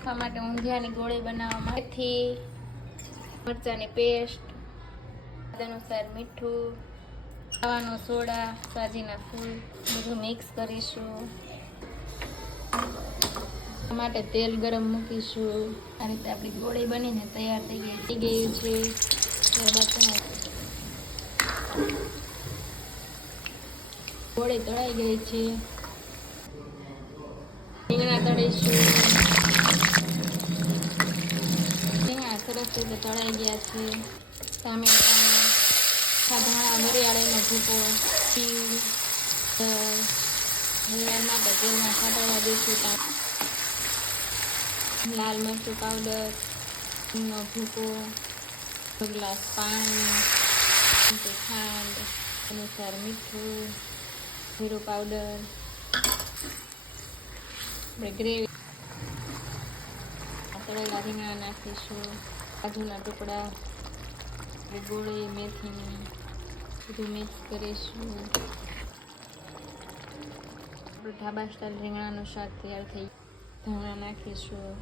નાખવા માટે ઊંધિયાની ગોળી બનાવવા માટેથી મરચાંની પેસ્ટ, સ્વાદ અનુસાર મીઠું, ખાવાનો સોડા, સાજીના ફૂલ બધું મિક્સ કરીશું. માટે તેલ ગરમ મૂકીશું. આ રીતે આપણી ગોળી બનીને તૈયાર થઈ ગયું છે. ગોળી તળાઈ ગઈ છે. રીંગણા તળીશું. રીંગણા સરસ રીતે તળાઈ ગયા છે. ટામેટા, ધાણા, વરિયાળીનો ભૂકો, વરિયાળ માટે તેલમાં સાતળવા દઈશું. લાલ મરચું પાવડર, નો ભૂકો, ગ્લાસ પાણી, ખાંડ, અનુસાર મીઠું, જીરું પાવડર, ગ્રેવી, તળેલા રીંગણા નાખીશું, કાજુના ટુકડા, ગોળી, મેથીની બધું મિક્સ કરીશું. ઢાબા સ્ટાઇલ રીંગણાનું શાક તૈયાર થઈ. ધાણા નાખીશું.